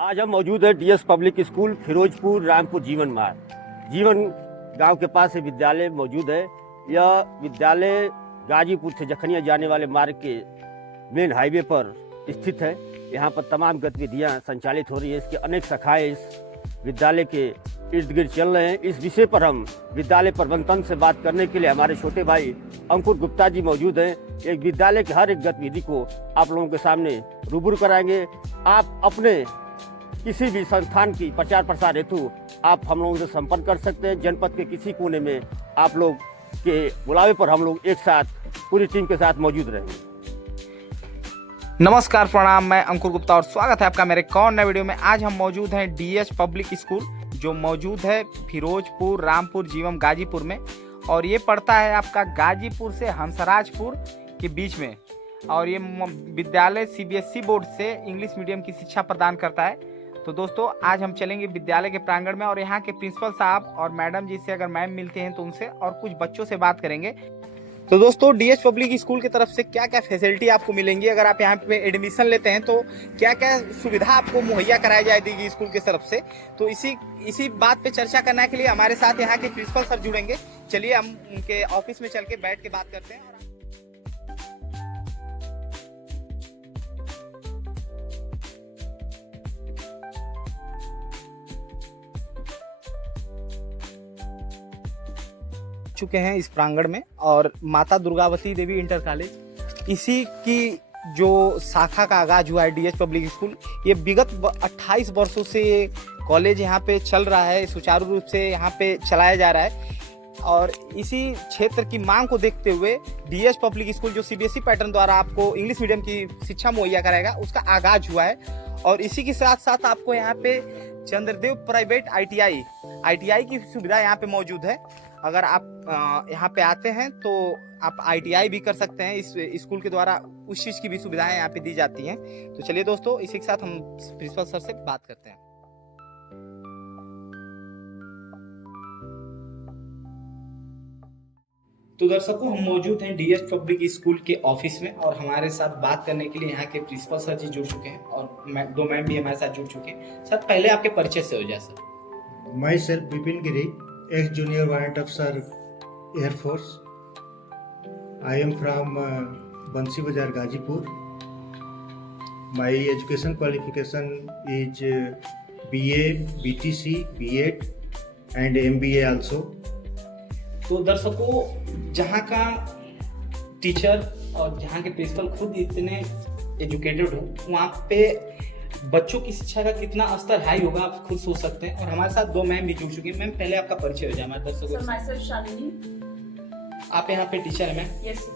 आज हम मौजूद है D S public school Firozpur Rampur Jeevan Marg जीवन गांव के पास ये विद्यालय मौजूद है। यह विद्यालय गाजीपुर से जखनिया जाने वाले मार्ग के मेन हाईवे पर स्थित है। यहाँ पर तमाम गतिविधियाँ संचालित हो रही है। इसके अनेक शाखाएं इस विद्यालय के इर्द गिर्द चल रहे हैं। इस विषय पर हम विद्यालय प्रबंधन से बात करने के लिए हमारे छोटे भाई अंकुर गुप्ता जी मौजूद हैं। एक विद्यालय के हर एक गतिविधि को आप लोगों के सामने रूबरू कराएंगे। आप अपने किसी भी संस्थान की प्रचार प्रसार हेतु आप हम लोगों से संपर्क कर सकते हैं। जनपद के किसी कोने में आप लोग के बुलावे पर हम लोग एक साथ पूरी टीम के साथ मौजूद रहेंगे। नमस्कार, प्रणाम। मैं अंकुर गुप्ता और स्वागत है आपका मेरे एक और नए वीडियो में। आज हम मौजूद हैं डीएस पब्लिक स्कूल जो मौजूद है फिरोजपुर रामपुर जीवम गाजीपुर में, और ये पड़ता है आपका गाजीपुर से हंसराजपुर के बीच में। और ये विद्यालय सीबीएसई बोर्ड से इंग्लिश मीडियम की शिक्षा प्रदान करता है। तो दोस्तों, आज हम चलेंगे विद्यालय के प्रांगण में और यहाँ के प्रिंसिपल साहब और मैडम जी से, अगर मैम मिलते हैं तो उनसे, और कुछ बच्चों से बात करेंगे। तो दोस्तों, डीएस पब्लिक स्कूल की तरफ से क्या क्या फैसिलिटी आपको मिलेंगी, अगर आप यहाँ पे एडमिशन लेते हैं तो क्या क्या सुविधा आपको मुहैया कराई जाएगी स्कूल की तरफ से, तो इसी बात पे चर्चा करने के लिए हमारे साथ यहाँ के प्रिंसिपल सर जुड़ेंगे। चलिए हम उनके ऑफिस में चल के बैठ के बात करते हैं। चुके हैं इस प्रांगण में, और माता दुर्गावती देवी इंटर कॉलेज, इसी की जो शाखा का आगाज हुआ है डीएस पब्लिक स्कूल। ये विगत 28 वर्षों से ये कॉलेज यहाँ पे चल रहा है, सुचारू रूप से यहाँ पे चलाया जा रहा है। और इसी क्षेत्र की मांग को देखते हुए डीएस पब्लिक स्कूल जो सीबीएसई पैटर्न द्वारा आपको इंग्लिश मीडियम की शिक्षा मुहैया कराएगा, उसका आगाज हुआ है। और इसी के साथ साथ आपको यहाँ पे चंद्रदेव प्राइवेट आईटीआई की सुविधा यहाँ पे मौजूद है। अगर आप यहाँ पे आते हैं तो आप आईटीआई भी कर सकते हैं। इस स्कूल के द्वारा उस चीज़ की भी सुविधाएं यहाँ पे दी जाती हैं। तो चलिए दोस्तों, इसी के साथ हम प्रिंसिपल सर से बात करते हैं। तो दर्शकों, हम मौजूद हैं डीएस पब्लिक स्कूल के ऑफिस में, और हमारे साथ बात करने के लिए यहाँ के प्रिंसिपल सर जी जुड़ चुके हैं, और दो मैम भी हमारे साथ जुड़ चुके हैं। सर, पहले आपके परिचय से हो जाए। Sir, my self Vipin Giri, ex junior warrant officer, Air Force. I am from Bansi Bazar, Gazipur. My education qualification is BA, BTC, B.Ed and MBA also. तो दर्शकों, जहाँ का टीचर और जहाँ के प्रिंसिपल खुद इतने एजुकेटेड हो, वहाँ पे बच्चों की शिक्षा का कितना स्तर हाई होगा आप खुद सोच सकते हैं। और हमारे साथ दो मैम भी जुड़ चुकी हैं। मैम, पहले आपका परिचय हो जाए हमारे दर्शकों से। My self Shalini. आप यहाँ पे टीचर हैं ma'am? Yes.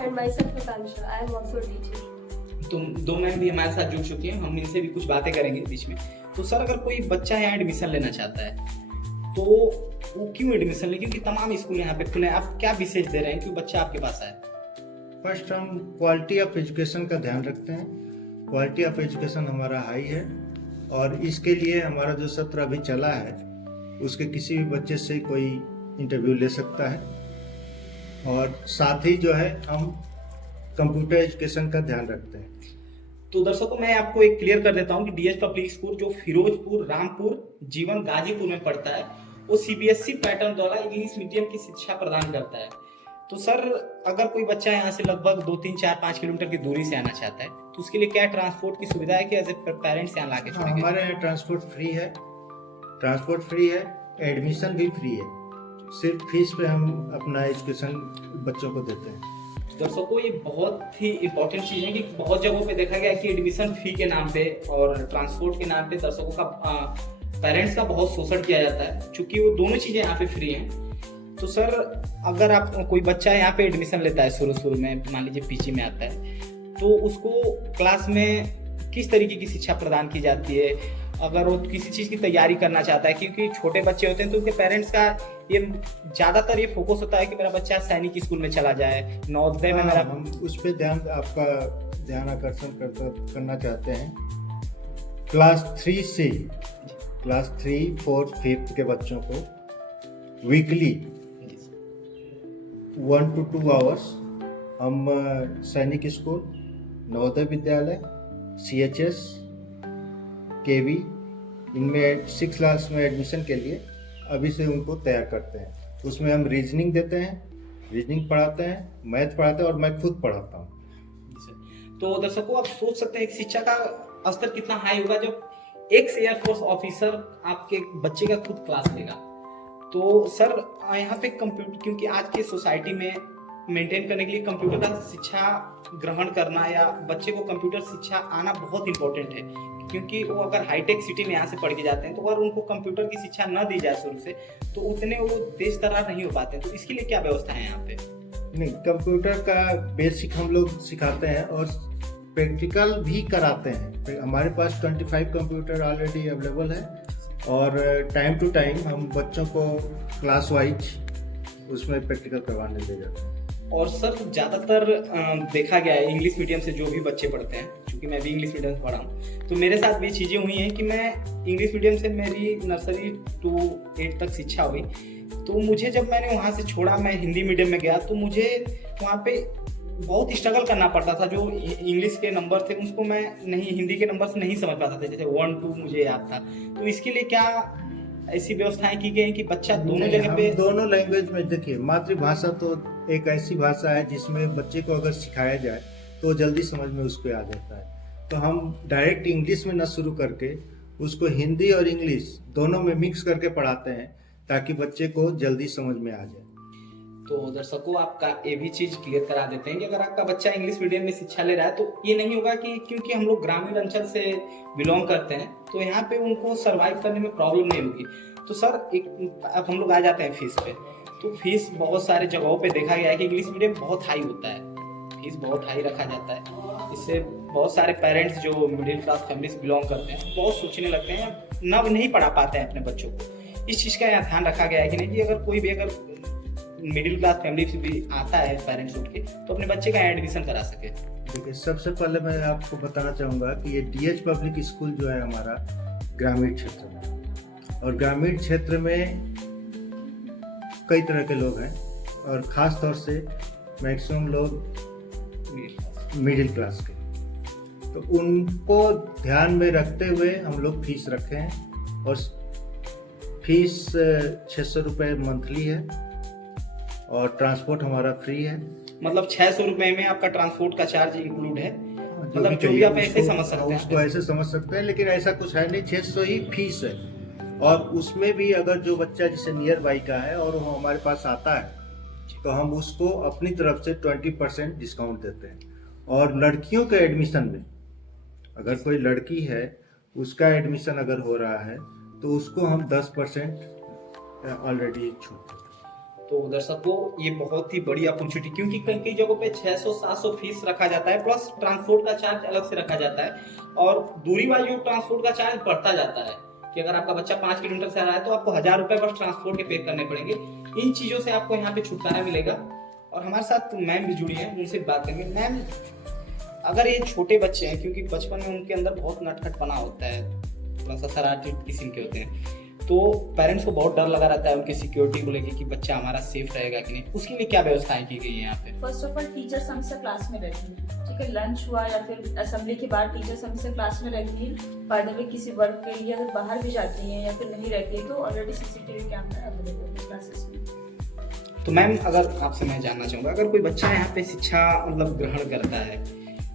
And my self Akanksha, I am also teacher. तो दो मैम भी हमारे साथ जुड़ चुकी हैं, हम इनसे भी कुछ बातें करेंगे बीच में। तो सर, अगर कोई बच्चा यहाँ एडमिशन लेना चाहता है तो वो क्यों एडमिशन ले, क्योंकि तमाम स्कूल यहाँ पे खुले हैं, आप क्या विशेष दे रहे हैं कि बच्चा आपके पास आए? फर्स्ट, हम क्वालिटी ऑफ एजुकेशन का ध्यान रखते हैं। क्वालिटी ऑफ एजुकेशन हमारा हाई है, और इसके लिए हमारा जो सत्र अभी चला है उसके किसी भी बच्चे से कोई इंटरव्यू ले सकता है। और साथ ही जो है हम कंप्यूटर एजुकेशन का ध्यान रखते हैं। तो दर्शकों, मैं आपको एक क्लियर कर देता हूँ कि डीएस पब्लिक स्कूल जो फिरोजपुर रामपुर जीवन गाजीपुर में पड़ता है, वो सीबीएसई पैटर्न द्वारा इंग्लिश मीडियम की शिक्षा प्रदान करता है। तो सर, अगर कोई बच्चा यहाँ से लगभग 2, 3, 4, 5 किलोमीटर की दूरी से आना चाहता है तो उसके लिए क्या ट्रांसपोर्ट की सुविधा है कि एज ए पेरेंट्स यहाँ लाके छोड़ेंगे? हमारे यहाँ ट्रांसपोर्ट फ्री है, एडमिशन भी फ्री है। सिर्फ फीस पे हम अपना एजुकेशन बच्चों को देते हैं। दर्शकों, ये बहुत ही इम्पोर्टेंट चीज़ है कि बहुत जगहों पे देखा गया कि एडमिशन फी के नाम पे और ट्रांसपोर्ट के नाम पे दर्शकों का, पेरेंट्स का बहुत शोषण किया जाता है, चूंकि वो दोनों चीज़ें यहाँ पे फ्री हैं। तो सर, अगर आप कोई बच्चा यहाँ पे एडमिशन लेता है, शुरू में मान लीजिए पीजी में आता है, तो उसको क्लास में किस तरीके की शिक्षा प्रदान की जाती है? अगर वो किसी चीज़ की तैयारी करना चाहता है, क्योंकि छोटे बच्चे होते हैं तो उनके पेरेंट्स का ये ज़्यादातर ये फोकस होता है कि मेरा बच्चा सैनिक स्कूल में चला जाए, नवोदय में मेरा। हम उस पर आपका ध्यान आकर्षण करना चाहते हैं। क्लास 3, 4, 5 के बच्चों को वीकली 1 to 2 आवर्स हम सैनिक स्कूल, नवोदय विद्यालय, CHS केवी, इनमें 6 क्लास में एडमिशन के लिए अभी से उनको तैयार करते हैं। उसमें हम रीजनिंग देते हैं, रीजनिंग पढ़ाते हैं, मैथ पढ़ाते हैं और मैं खुद पढ़ाता हूँ। तो दर्शकों आप सोच सकते हैं कि शिक्षा का स्तर कितना हाई होगा जब एक्स एयरफोर्स ऑफिसर आपके बच्चे का खुद क्लास लेगा। तो सर यहाँ पे कंप्यूटर, क्योंकि आज के सोसाइटी में मेंटेन करने के लिए कंप्यूटर का शिक्षा ग्रहण करना या बच्चे को कंप्यूटर शिक्षा आना बहुत इंपॉर्टेंट है, क्योंकि वो अगर हाईटेक सिटी में यहाँ से पढ़ के जाते हैं तो अगर उनको कंप्यूटर की शिक्षा न दी जाए शुरू से तो उतने वो तेज तर्रार नहीं हो पाते। तो इसके लिए क्या व्यवस्था है यहाँ पे? नहीं, कंप्यूटर का बेसिक हम लोग सिखाते हैं और प्रैक्टिकल भी कराते हैं। हमारे पास 25 कंप्यूटर ऑलरेडी अवेलेबल है और टाइम टू टाइम हम बच्चों को क्लास वाइज उसमें प्रैक्टिकल करवाने ले जाते हैं। और सर ज़्यादातर देखा गया है इंग्लिश मीडियम से जो भी बच्चे पढ़ते हैं, क्योंकि मैं भी इंग्लिश मीडियम से पढ़ा हूँ, तो मेरे साथ भी चीज़ें हुई हैं कि मैं इंग्लिश मीडियम से मेरी नर्सरी टू 8 तक शिक्षा हुई। तो मुझे जब मैंने वहाँ से छोड़ा, मैं हिंदी मीडियम में गया, तो मुझे वहाँ पे बहुत स्ट्रगल करना पड़ता था। जो इंग्लिश के नंबर थे उसको मैं नहीं, हिंदी के नंबर से नहीं समझ पाता था, जैसे 1 2 मुझे याद था। तो इसके लिए क्या ऐसी व्यवस्थाएं की गई कि बच्चा दोनों जगह पे, दोनों लैंग्वेज में, देखिए मातृभाषा तो एक ऐसी भाषा है जिसमें बच्चे को अगर सिखाया जाए तो जल्दी समझ में उसको आ जाता है। तो हम डायरेक्ट इंग्लिश में न शुरू करके उसको हिंदी और इंग्लिश दोनों में मिक्स करके पढ़ाते हैं ताकि बच्चे को जल्दी समझ में आ जाए। तो दर्शकों आपका ये भी चीज क्लियर करा देते हैं कि अगर आपका बच्चा इंग्लिश मीडियम में शिक्षा ले रहा है तो ये नहीं होगा कि क्योंकि हम लोग ग्रामीण अंचल से बिलोंग करते हैं तो यहाँ पे उनको सरवाइव करने में प्रॉब्लम नहीं होगी। तो सर अब हम लोग आ जाते हैं फीस पे। तो फीस बहुत सारे जगहों पे देखा गया है कि इंग्लिश मीडियम बहुत हाई होता है, फीस बहुत हाई रखा जाता है। इससे बहुत सारे पेरेंट्स जो मिडिल क्लास फैमिली से बिलोंग करते हैं बहुत सोचने लगते हैं, नहीं पढ़ा पाते हैं अपने बच्चों को। इस चीज़ का यहाँ ध्यान रखा गया है कि नहीं कि अगर कोई भी अगर मिडिल क्लास फैमिली से भी आता है पेरेंट्स उठ के तो अपने बच्चे का एडमिशन करा सके। देखिए, सबसे पहले मैं आपको बताना चाहूँगा कि ये डीएच पब्लिक स्कूल जो है हमारा ग्रामीण क्षेत्र में, और ग्रामीण क्षेत्र में कई तरह के लोग हैं और ख़ास तौर से मैक्सिमम लोग मिडिल क्लास के, तो उनको ध्यान में रखते हुए हम लोग फीस रखे हैं। और फीस 600 रुपये मंथली है और ट्रांसपोर्ट हमारा फ्री है। मतलब 600 रुपए में आपका ट्रांसपोर्ट का चार्ज इंक्लूड है, मतलब जो भी आप ऐसे समझ सकते हैं, उसको ऐसे समझ सकते हैं, लेकिन ऐसा कुछ है नहीं, 600 ही फीस है। और उसमें भी अगर जो बच्चा जैसे नियर बाई का है और वो हमारे पास आता है तो हम उसको अपनी तरफ से 20% डिस्काउंट देते हैं। और लड़कियों के एडमिशन में अगर कोई लड़की है उसका एडमिशन अगर हो रहा है तो उसको हम 10% ऑलरेडी छूट देते हैं। तो दर्शकों ये बहुत ही बड़ी अपॉर्चुनिटी, क्योंकि कई जगहों पे 600-700 फीस रखा जाता है, प्लस ट्रांसपोर्ट का चार्ज अलग से रखा जाता है और दूरी वाइज जो ट्रांसपोर्ट का चार्ज बढ़ता जाता है कि अगर आपका बच्चा 5 किलोमीटर से आ रहा है तो आपको 1000 रुपए बस ट्रांसपोर्ट के पे करने पड़ेंगे। इन चीज़ों से आपको यहाँ पे छुटकारा मिलेगा। और हमारे साथ मैम भी जुड़ी हैं, उनसे बात करेंगे। मैम, अगर ये छोटे बच्चे हैं, क्योंकि बचपन में उनके अंदर बहुत नटखटपना होता है, थोड़ा सा शरारती किस्म के होते हैं, तो पेरेंट्स को बहुत डर लगा रहता है उनकी सिक्योरिटी को लेकर कि बच्चा हमारा सेफ रहेगा कि नहीं, उसके लिए क्या व्यवस्थाएं की गई है यहाँ पे? फर्स्ट ऑफ ऑल टीचर्स हमसे क्लास में रहती हैं, ठीक है। लंच हुआ या फिर असेंबली के बाद टीचर्स हमसे क्लास में रहती हैं। फायदे में किसी वर्क के लिए अगर बाहर भी जाती हैं या फिर नहीं रहती है तो ऑलरेडी CCTV कैमरा अवेलेबल है क्लासेस में। तो मैम अगर आपसे मैं जानना चाहूँगा, अगर कोई बच्चा यहाँ पे शिक्षा मतलब ग्रहण करता है,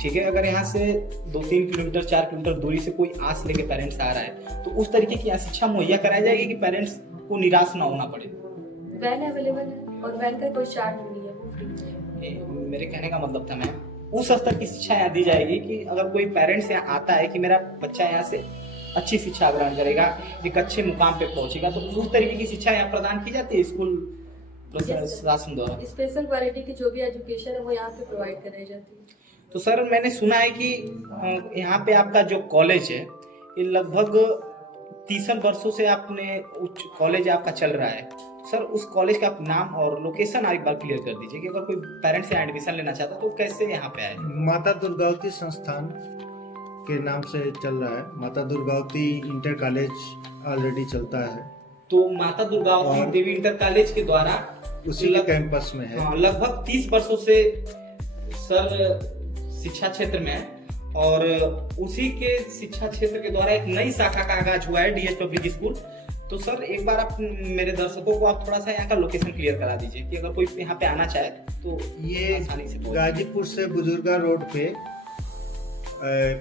ठीक है, अगर यहाँ से 2-3 किलोमीटर 4 किलोमीटर दूरी से कोई आस लेके पेरेंट्स आ रहा है तो उस तरीके की यहाँ शिक्षा मुहैया कराई जाएगी कि पेरेंट्स को निराश ना होना पड़े? वैन अवेलेबल है और वैन का कोई चार्ज नहीं है, वो फ्री है। मेरे कहने का मतलब था मैम उस स्तर की शिक्षा यहाँ दी जाएगी कि अगर कोई पेरेंट्स यहाँ आता है कि मेरा बच्चा यहाँ से अच्छी शिक्षा ग्रहण करेगा, एक अच्छे मुकाम पे पहुंचेगा, तो उस तरीके की शिक्षा यहाँ प्रदान की जाती है स्कूल प्रशासन द्वारा। स्पेशल क्वालिटी की जो भी एजुकेशन है वो यहाँ पे प्रोवाइड कराई जाती है। तो सर मैंने सुना है कि यहाँ पे आपका जो कॉलेज है ये लगभग 30 वर्षों से आपने उच्च कॉलेज आपका चल रहा है। सर उस कॉलेज का नाम और लोकेशन एक बार क्लियर कर दीजिए कि अगर कोई पेरेंट्स यहाँ एडमिशन लेना चाहता तो कैसे यहाँ पे आए? माता दुर्गावती संस्थान के नाम से चल रहा है। माता दुर्गावती इंटर कॉलेज ऑलरेडी चलता है, तो माता दुर्गावती देवी इंटर कॉलेज के द्वारा उसी के कैंपस में है। लगभग 30 वर्षों से सर शिक्षा क्षेत्र में है और उसी के शिक्षा क्षेत्र के द्वारा एक नई शाखा का आगाज हुआ है डीएच पब्लिक स्कूल। तो सर एक बार आप मेरे दर्शकों को आप थोड़ा सा यहाँ का लोकेशन क्लियर करा दीजिए कि अगर कोई यहाँ पे आना चाहे तो ये आसानी से पहुंच गाजीपुर से बुजुर्गा रोड पे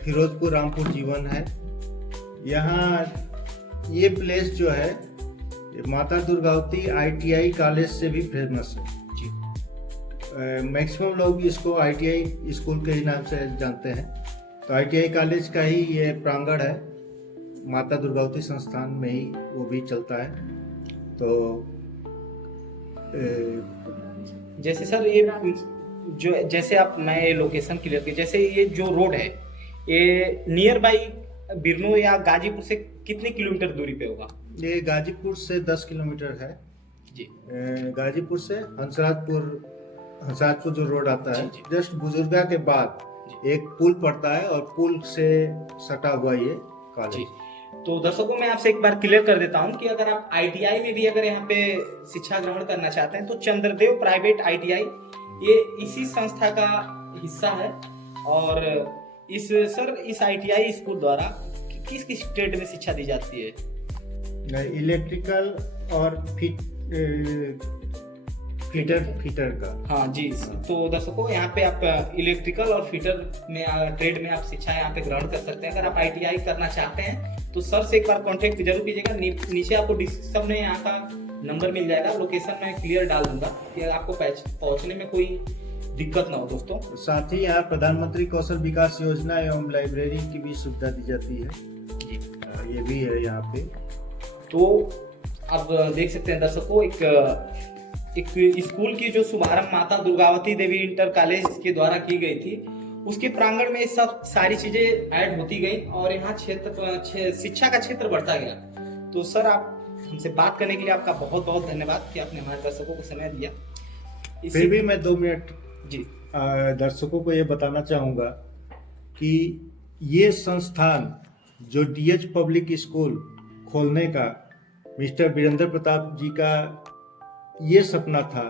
फिरोजपुर रामपुर जीवन है। यहाँ ये प्लेस जो है माता दुर्गावती ITI कॉलेज से भी फेमस है जी। मैक्सिमम लोग इसको ITI स्कूल के ही नाम से जानते हैं। तो ITI कॉलेज का ही ये प्रांगण है, माता दुर्गावती संस्थान में ही वो भी चलता है। तो जैसे सर ये जो जैसे आप मैं ये लोकेशन क्लियर की, जैसे ये जो रोड है ये नियर बाई बिरनो या गाजीपुर से कितने किलोमीटर दूरी पे होगा? ये गाजीपुर से 10 किलोमीटर है जी। गाजीपुर से हंसराजपुर जो रोड आता है, जी, जस्ट बुजुर्गा के बाद एक पुल पड़ता है और पुल से सटा हुआ ये जी। कॉलेज। तो दर्शकों मैं आपसे एक बार क्लियर कर देता हूँ कि अगर आप ITI में भी अगर यहाँ पे शिक्षा ग्रहण करना चाहते हैं तो चंद्रदेव प्राइवेट ITI ये इसी संस्था का हिस्सा है। और इस ITI स्कूल द्वारा किस किस ट्रेड में शिक्षा दी जाती है? इलेक्ट्रिकल और फीटर का। हाँ जी। तो दर्शकों यहाँ पे आप इलेक्ट्रिकल और फीटर में ट्रेड में आप शिक्षा यहाँ पे ग्रहण कर सकते हैं। अगर आप ITI करना चाहते हैं तो सर से एक बार कांटेक्ट जरूर कीजिएगा। नीचे आपको डिस्क्रिप्शन में यहाँ का नंबर मिल जाएगा, लोकेशन में क्लियर डाल दूंगा कि आपको पहुँचने में कोई दिक्कत ना हो दोस्तों। साथ ही यहाँ प्रधानमंत्री कौशल विकास योजना एवं लाइब्रेरी की भी सुविधा दी जाती है जी। ये भी है यहाँ पे। तो आप देख सकते हैं दर्शकों एक स्कूल की जो शुभारंभ माता दुर्गावती देवी इंटर कॉलेज के द्वारा की गई थी, उसके प्रांगण में सब सारी चीजें ऐड होती गई और यहाँ शिक्षा का क्षेत्र बढ़ता गया। तो सर आप हमसे बात करने के लिए आपका बहुत बहुत धन्यवाद कि आपने हमारे दर्शकों को समय दिया। फिर भी मैं 2 मिनट जी दर्शकों को ये बताना चाहूँगा कि ये संस्थान जो DH पब्लिक स्कूल खोलने का मिस्टर वीरेंद्र प्रताप जी का ये सपना था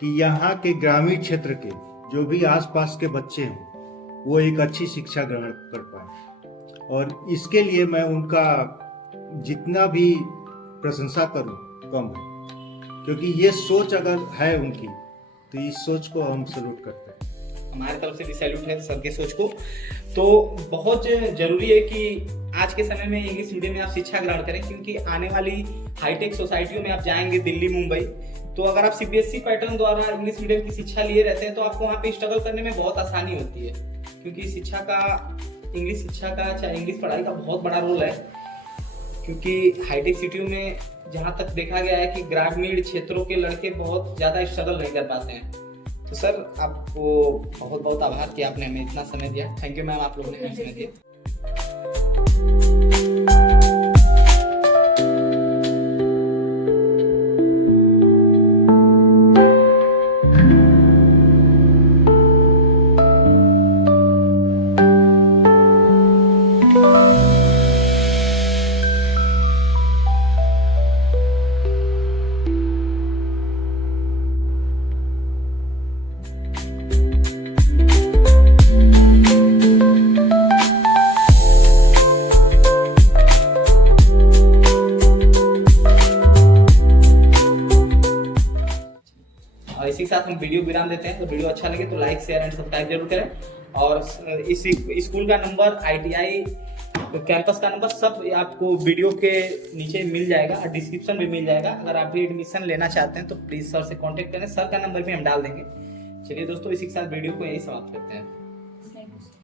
कि यहाँ के ग्रामीण क्षेत्र के जो भी आसपास के बच्चे हैं वो एक अच्छी शिक्षा ग्रहण कर पाए। और इसके लिए मैं उनका जितना भी प्रशंसा करूं कम है, क्योंकि ये सोच अगर है उनकी तो इस सोच को हम सैल्यूट करते हैं। हमारे तरफ से भी सैल्यूट है सबके सोच को। तो बहुत जरूरी है कि आज के समय में इंग्लिश मीडियम में आप शिक्षा ग्रहण करें, क्योंकि आने वाली हाईटेक सोसाइटियों में आप जाएंगे दिल्ली मुंबई, तो अगर आप CBSE पैटर्न द्वारा इंग्लिश मीडियम की शिक्षा लिए रहते हैं तो आपको वहाँ पे स्ट्रगल करने में बहुत आसानी होती है, क्योंकि इंग्लिश शिक्षा का चाहे इंग्लिश पढ़ाई का बहुत बड़ा रोल है। क्योंकि हाईटेक सिटियों में जहाँ तक देखा गया है कि ग्रामीण क्षेत्रों के लड़के बहुत ज़्यादा स्ट्रगल नहीं कर पाते हैं। तो सर आपको बहुत बहुत आभार कि आपने हमें इतना समय दिया। थैंक यू मैम, आप लोगों ने हमें समय दिया। और इसी के साथ हम वीडियो विराम देते हैं। तो वीडियो अच्छा लगे तो लाइक शेयर एंड सब्सक्राइब जरूर करें। और इस स्कूल का नंबर, ITI कैंपस का नंबर सब आपको वीडियो के नीचे मिल जाएगा, डिस्क्रिप्शन में मिल जाएगा। अगर आप भी एडमिशन लेना चाहते हैं तो प्लीज सर से कांटेक्ट करें, सर का नंबर भी हम डाल देंगे। चलिए दोस्तों, इसी के साथ वीडियो को यही समाप्त करते हैं।